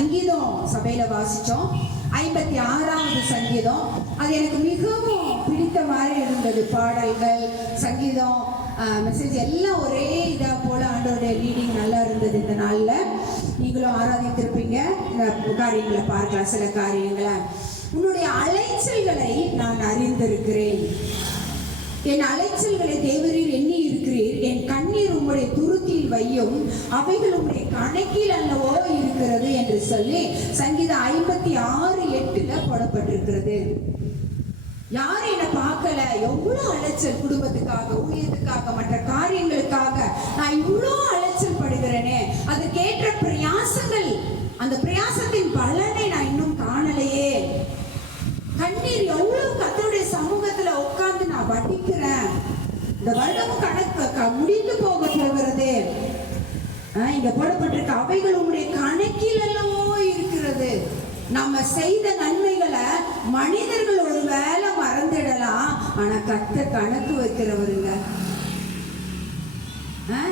சங்கீதம் சபையில வாசிச்சோம். ஐம்பத்தி ஆறாவது சங்கீதம். அது எனக்கு மிகவும் பிடித்த மாதிரி இருந்தது. பாடல்கள் சங்கீதம் மெசேஜ் எல்லாம் ஒரே இதாக போல ஆண்டோடைய லீடிங் நல்லா இருந்தது இந்த நாளில். நீங்களும் ஆராதித்திருப்பீங்க. இந்த காரியங்களை பார்க்கலாம். சில காரியங்களை. உன்னுடைய அலைச்சல்களை நான் அறிந்திருக்கிறேன். என் அலைச்சல்களை தேவரீர் எண்ணி இருக்கிறீர் என் கண்ணீர் உம்முடைய துருத்தியில் வையும் அவைகள் உம்முடைய கணக்கில் அல்லவோ இருக்கிறது என்று சொல்லி சங்கீதம் ஐம்பத்தி ஆறு எட்டுல போடப்பட்டிருக்கிறது. யாரும் என்னை பார்க்கல. எவ்வளவு அலைச்சல் குடும்பத்துக்காக ஊழியத்துக்காக மற்ற காரியங்களுக்காக நான் இவ்வளோ அலைச்சல் படுகிறேனே. அதுக்கேற்ற பிரயாசங்கள் இந்த வருடமும் கணக்கு க- முடிந்து போக போகிறது. இங்க போடப்பட்டிருக்க அவைகள் உங்களுடைய கணக்கில் எல்லாமோ இருக்கிறது. நம்ம செய்த நன்மைகளை மனிதர்கள் ஒரு வேலை மறந்துடலாம். ஆனா கத்த கணக்கு வைக்கிறவருங்க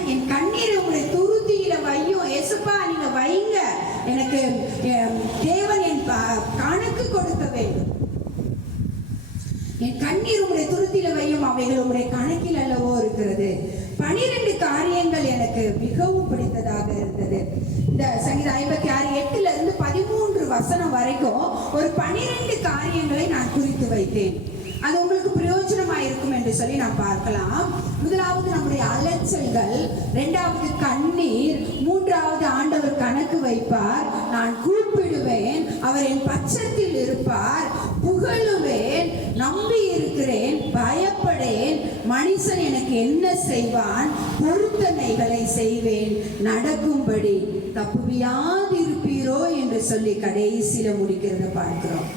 என் கண்ணீரை உங்களுடைய துருத்தியில வையும். எசுப்பா நீங்க வைங்க. எனக்கு தேவன் என் கணக்கு கொடுக்க வேண்டும் என் கண்ணீர் உங்களுடைய துருத்தில வையும் அவைகள் உங்களுடைய கணக்கில் அல்லவோ இருக்கிறது. பனிரெண்டு காரியங்கள் எனக்கு மிகவும் பிடித்ததாக இருந்தது. இந்த சங்கீதம் ஐம்பத்தி ஆறு எட்டுல இருந்து பதிமூன்று வசனம் வரைக்கும் ஒரு பனிரெண்டு காரியங்களை நான் குறித்து வைத்தேன். அது உங்களுக்கு பிரயோஜனமா இருக்கும் என்று சொல்லி நான் பார்க்கலாம். முதலாவது நம்முடைய அலைச்சல்கள் இரண்டாவது கண்ணீர் மூன்றாவது ஆண்டவர் கணக்கு வைப்பார். நான் கூப்பிடுவேன் அவர் என் பட்சத்தில் இருப்பார் புகழுவேன். நம்பி இருக்கிறேன் பயப்படேன். மனுஷன் எனக்கு என்ன செய்வான்? பொருத்தனைகளை செய்வேன். நடக்கும்படி தப்புவியாதிருப்பீரோ என்று சொல்லி கடைசியில முடிக்கிறத பார்க்கிறோம்.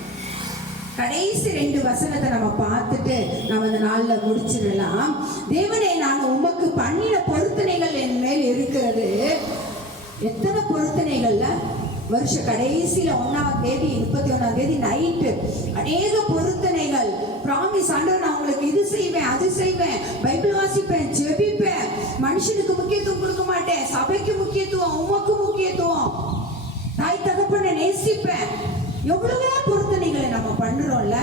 கடைசி ரெண்டு வசனத்தை நம்ம பார்த்துட்டு நம்ம அந்த நாளில் முடிச்சிடலாம். தேவனே நான் உமக்கு பண்ணின பொருத்தனைகள் என் மேல் இருக்கிறது. எத்தனை பொருத்தனைகள்ல? வருஷ கடைசியில ஒன்னாம் தேதி முப்பத்தி ஒன்னாம் தேதி நைட்டு அநேக பொருத்தனைகள். ப்ராமிஸ் ஆண்டவர் நான் உங்களுக்கு இது செய்வேன் அது செய்வேன். பைபிள் வாசிப்பேன் ஜெபிப்பேன். மனுஷனுக்கு முக்கியத்துவம் கொடுக்க மாட்டேன். சபைக்கு முக்கியத்துவம் உமக்கு முக்கியத்துவம். தாய் தகப்பனை நேசிப்பேன். எவ்வளவு பொருத்தனைகளை நம்ம பண்ணுறோம்ல?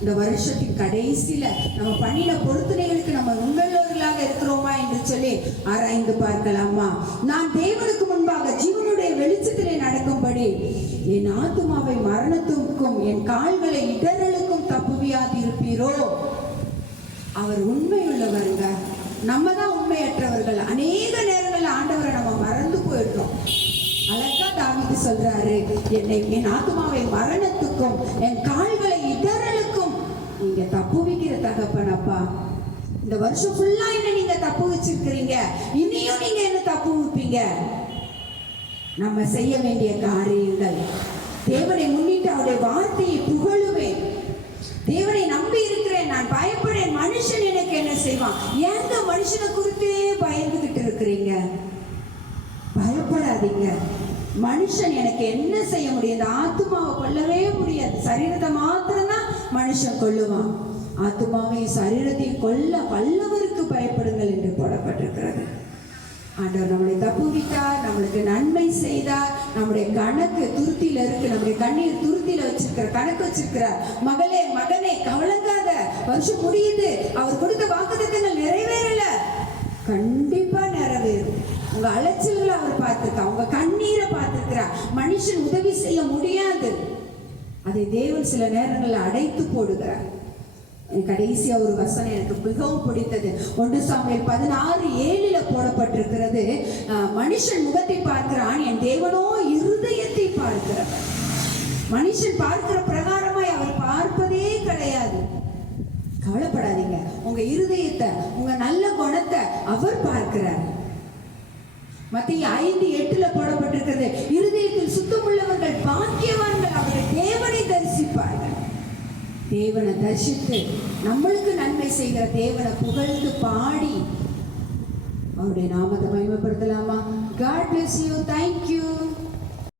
இந்த வருஷத்தின் கடைசியில நம்ம பண்ணின பொருத்தனைகளுக்கு நம்ம உண்மையுள்ளவர்களாக இருக்கிறோமா என்று சொல்லி ஆராய்ந்து பார்க்கலாமா? நான் தேவனுக்கு முன்பாக ஜீவனுடைய வெளிச்சத்திலே நடக்கும்படி என் ஆத்மாவை மரணத்துக்கும் என் கால்களை இடரலுக்கும் தப்புவியாதிருப்பீரோ அவர் உண்மையுள்ளவருங்க. நம்ம தான் உண்மையற்றவர்கள். அநேக நேரங்களில் ஆண்டவரை நம்ம மறந்து போயிடுறோம் அழகா தாவிது சொல்றாரு என்னை என் ஆத்மாவை மரணத்துக்கும் என் கால்களை இடறலுக்கும் நீங்க தப்பு வைக்கிற தகப்பனப்பா இந்த வருஷம் ஃபுல்லா என்ன நீங்க தப்பு வச்சிருக்கிறீங்க? இனியும் நீங்க என்ன தப்பு வைப்பீங்க? நம்ம செய்ய வேண்டிய காரியங்கள். தேவனை முன்னிட்டு அவருடைய வார்த்தையை புகழுவேன். தேவனை நம்பி இருக்கிறேன். நான் பயப்படுறேன். மனுஷன் எனக்கு என்ன செய்வான்? ஏங்க மனுஷனை குறித்தே பயந்துகிட்டு இருக்கிறீங்க? பயப்படாதீங்க. மனுஷன் எனக்கு என்ன செய்ய முடியாது ஆத்மாவை ஆத்துமாவை கொல்லவே முடியாது. சரீரத்தை மாத்திரம்தான் மனுஷன் கொள்ளுவான் ஆத்மாவையும் சரீரத்தையும் கொல்ல வல்லவருக்கு பயப்படுங்கள் என்று போடப்பட்டிருக்கிறது. ஆண்டவர் நம்மளை தப்புவித்தார் நம்மளுக்கு நன்மை செய்தார் நம்முடைய கணக்கு துருத்தியில இருக்கு நம்முடைய கண்ணீர் துருத்தியில வச்சிருக்கிற கணக்கு வச்சிருக்கிறார் மகளே மகனே கவலைக்காத வருஷம் முடியுது அவர் கொடுத்த வாக்குத்தங்கள் நிறைவேறல. கண்டிப்பா நிறைவேறும். உங்க அலைச்சல்களை அவர் பார்த்துருக்கா உங்க கண்ணீரை பார்த்துருக்கிறார். மனுஷன் உதவி செய்ய முடியாது. அதை தேவன் சில நேரங்களில் அடைத்து போடுகிறார். கடைசியா ஒரு வசனம் எனக்கு மிகவும் பிடித்தது. ஒன்று சாமியில் பதினாறு ஏழில போடப்பட்டிருக்கிறது. மனுஷன் முகத்தை பார்க்கிறான் என் தேவனோ இருதயத்தை பார்க்கிறவர். மனுஷன் பார்க்கிற பிரகாரமாய் அவர் பார்ப்பதே கிடையாது. கவலைப்படாதீங்க. உங்க இருதயத்தை உங்க நல்ல குணத்தை அவர் பார்க்கிறார். மத்திய ஐந்து எட்டுல போடப்பட்டிருக்கிறது. இருதயத்தில் சுத்தமுள்ளவர்கள் பாக்கியவான்கள் அவருடைய தேவனை தரிசிப்பார்கள். தேவனை தரிசித்து நம்மளுக்கு நன்மை செய்கிற தேவனை புகழ்ந்து பாடி அவருடைய நாமத்தை மகிமைப்படுத்தலாமா? God bless you thank you